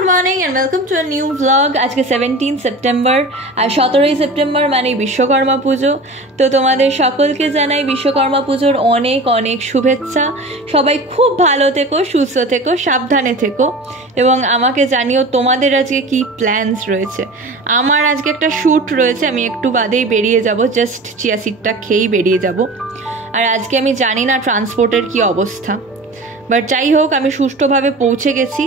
Good morning and welcome to a new blog. আজকে 17 September আর 17ই September মানে বিশ্বকর্মা পুজো। তো তোমাদের সকলকে জানাই বিশ্বকর্মা পুজোর অনেক অনেক শুভেচ্ছা। সবাই খুব ভালো থেকো, সুস্থ থেকো, সাবধানে থেকো এবং আমাকে জানিও তোমাদের আজকে কি প্ল্যানস রয়েছে। আমার আজকে একটা শ্যুট রয়েছে, আমি একটু বাদেই বেরিয়ে যাব, জাস্ট চিয়া সিডটা খেয়েই বেরিয়ে যাব। আর আজকে আমি জানি না ট্রান্সপোর্টের কি অবস্থা, বাট যাই হোক আমি সুষ্ঠুভাবে পৌঁছে গেছি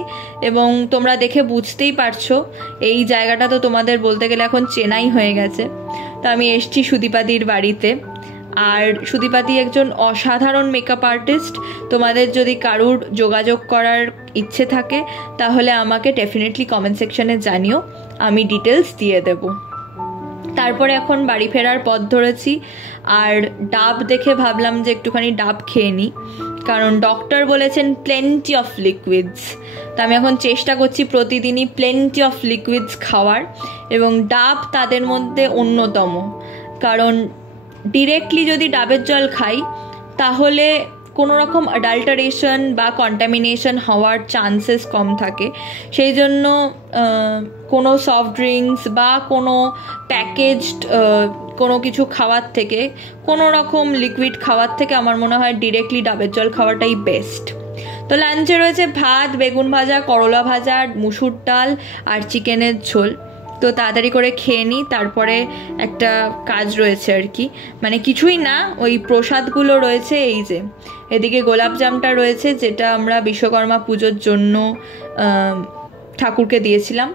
এবং তোমরা দেখে বুঝতেই পারছো এই জায়গাটা তো তোমাদের বলতে গেলে এখন চেনাই হয়ে গেছে। তো আমি এসছি সুদীপাদির বাড়িতে। আর সুদীপাদি একজন অসাধারণ মেকআপ আর্টিস্ট। তোমাদের যদি কারুর যোগাযোগ করার ইচ্ছে থাকে তাহলে আমাকে ডেফিনেটলি কমেন্ট সেকশনে জানিও, আমি ডিটেলস দিয়ে দেবো। তারপরে এখন বাড়ি ফেরার পথ ধরেছি আর ডাব দেখে ভাবলাম যে একটুখানি ডাব খেয়ে নিই, কারণ ডক্টর বলেছেন প্লেন্টি অফ লিকুইডস। তো আমি এখন চেষ্টা করছি প্রতিদিনই প্লেন্টি অফ লিকুইডস খাওয়ার এবং ডাব তাদের মধ্যে অন্যতম। কারণ ডিরেক্টলি যদি ডাবের জল খাই তাহলে কোনো রকম অ্যাডাল্টারেশন বা কন্টামিনেশন হওয়ার চান্সেস কম থাকে। সেই জন্য কোনো সফট ড্রিঙ্কস বা কোনো প্যাকেজড কোনো কিছু খাওয়ার থেকে, কোনো রকম লিকুইড খাওয়ার থেকে আমার মনে হয় ডিরেক্টলি ডাবের জল খাওয়াটাই বেস্ট। তো লাঞ্চে রয়েছে ভাত, বেগুন ভাজা, করলা ভাজা, মুসুর ডাল আর চিকেনের ঝোল। তো তাড়াতাড়ি করে খেয়ে নিই, তারপরে একটা কাজ রয়েছে আর কি, মানে কিছুই না, ওই প্রসাদগুলো রয়েছে। এই যে এদিকে গোলাপ জামটা রয়েছে, যেটা আমরা বিশ্বকর্মা পুজোর জন্য ঠাকুরকে দিয়েছিলাম,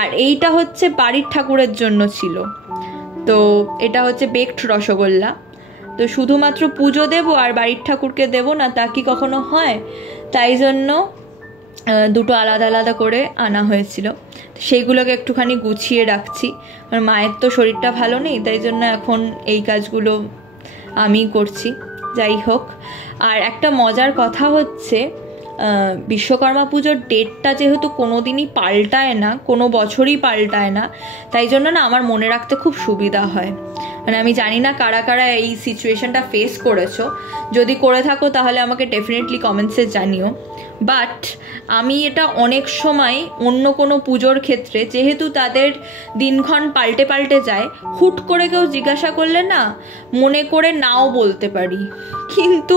আর এইটা হচ্ছে বাড়ির ঠাকুরের জন্য ছিল। তো এটা হচ্ছে বেকড রসগোল্লা। তো শুধুমাত্র পুজো দেবো আর বাড়ির ঠাকুরকে দেবো না, তা কি কখনো হয়? তাই জন্য দুটো আলাদা আলাদা করে আনা হয়েছিল, সেইগুলোকে একটুখানি গুছিয়ে রাখছি। আর মায়ের তো শরীরটা ভালো নেই, তাই জন্য এখন এই কাজগুলো আমি করছি। যাই হোক, আর একটা মজার কথা হচ্ছে বিশ্বকর্মা পুজোর ডেটটা যেহেতু কোনো দিনই পাল্টায় না, কোনো বছরই পাল্টায় না, তাই জন্য না আমার মনে রাখতে খুব সুবিধা হয়। মানে আমি জানি না কারা কারা এই সিচুয়েশনটা ফেস করেছো, যদি করে থাকো তাহলে আমাকে ডেফিনেটলি কমেন্টসে জানিও। বাট আমি এটা অনেক সময় অন্য কোনো পুজোর ক্ষেত্রে, যেহেতু তাদের দিনক্ষণ পাল্টে পাল্টে যায়, হুট করে কেউ জিজ্ঞাসা করলে না মনে করে নাও বলতে পারি, কিন্তু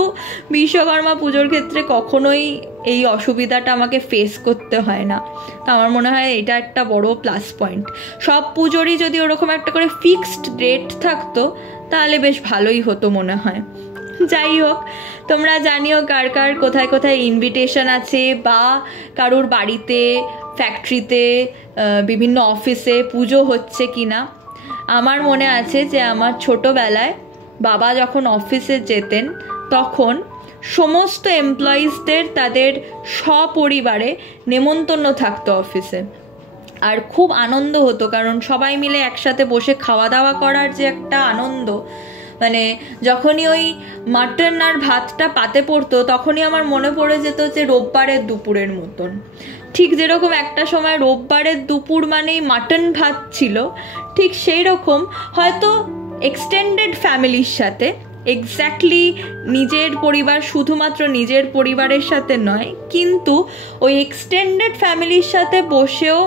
বিশ্বকর্মা পুজোর ক্ষেত্রে কখনোই এই অসুবিধাটা আমাকে ফেস করতে হয় না। তো আমার মনে হয় এটা একটা বড় প্লাস পয়েন্ট। সব পুজোরই যদি ওরকম একটা করে ফিক্সড ডেট থাকতো তাহলে বেশ ভালোই হতো মনে হয়। যাই হোক, তোমরা জানিও কার কার কোথায় কোথায় ইনভিটেশন আছে, বা কারুর বাড়িতে, ফ্যাক্টরিতে, বিভিন্ন অফিসে পুজো হচ্ছে কি না। আমার মনে আছে যে আমার ছোটোবেলায় বাবা যখন অফিসে যেতেন তখন সমস্ত এমপ্লয়িজদের তাদের সপরিবারে নেমন্তন্ন থাকতো অফিসে, আর খুব আনন্দ হতো, কারণ সবাই মিলে একসাথে বসে খাওয়া দাওয়া করার যে একটা আনন্দ, মানে যখনই ওই মাটন আর ভাতটা পাতে পড়তো তখনই আমার মনে পড়ে যেত যে রোববারের দুপুরের মতন। ঠিক যেরকম একটা সময় রোববারের দুপুর মানেই মাটন ভাত ছিল, ঠিক সেই রকম হয়তো এক্সটেন্ডেড ফ্যামিলির সাথে, এক্স্যাক্টলি নিজের পরিবার, শুধুমাত্র নিজের পরিবারের সাথে নয়, কিন্তু ওই এক্সটেন্ডেড ফ্যামিলির সাথে বসেও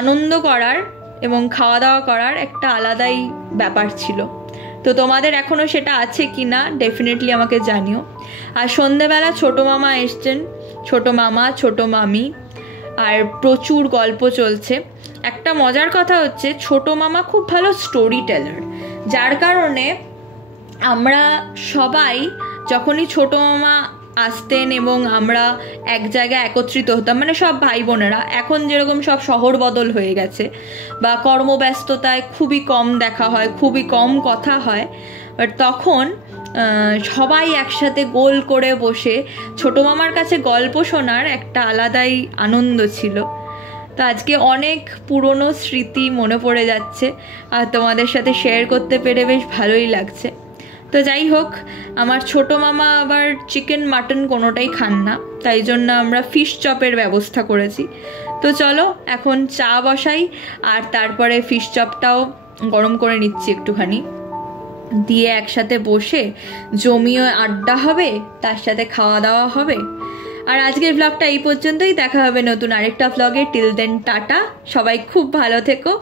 আনন্দ করার এবং খাওয়া দাওয়া করার একটা আলাদাই ব্যাপার ছিল। তো তোমাদের এখনও সেটা আছে কি না ডেফিনেটলি আমাকে জানিও। আর সন্ধেবেলা ছোটো মামা এসছেন, ছোটো মামা, ছোটো মামি, আর প্রচুর গল্প চলছে। একটা মজার কথা হচ্ছে ছোটো মামা খুব ভালো স্টোরি টেলার, যার কারণে আমরা সবাই যখনই ছোটো মামা আসতেন এবং আমরা এক জায়গায় একত্রিত হতাম, মানে সব ভাই বোনেরা, এখন যেরকম সব শহর বদল হয়ে গেছে বা কর্মব্যস্ততায় খুবই কম দেখা হয়, খুবই কম কথা হয়, বাট তখন সবাই একসাথে গোল করে বসে ছোটো মামার কাছে গল্প শোনার একটা আলাদাই আনন্দ ছিল। তো আজকে অনেক পুরনো স্মৃতি মনে পড়ে যাচ্ছে আর তোমাদের সাথে শেয়ার করতে পেরে বেশ ভালোই লাগছে। তো যাই হোক, আমার ছোটো মামা আবার চিকেন মাটন কোনোটাই খান না, তাই জন্য আমরা ফিশ চপের ব্যবস্থা করেছি। তো চলো এখন চা বসাই আর তারপরে ফিশ চপটাও গরম করে নিচ্ছি একটুখানি, দিয়ে একসাথে বসে জমিয়ে আড্ডা হবে, তার সাথে খাওয়া দাওয়া হবে। আর আজকের ব্লগটা এই পর্যন্তই, দেখা হবে নতুন আরেকটা ব্লগে। টিল দেন টাটা, সবাই খুব ভালো থেকো।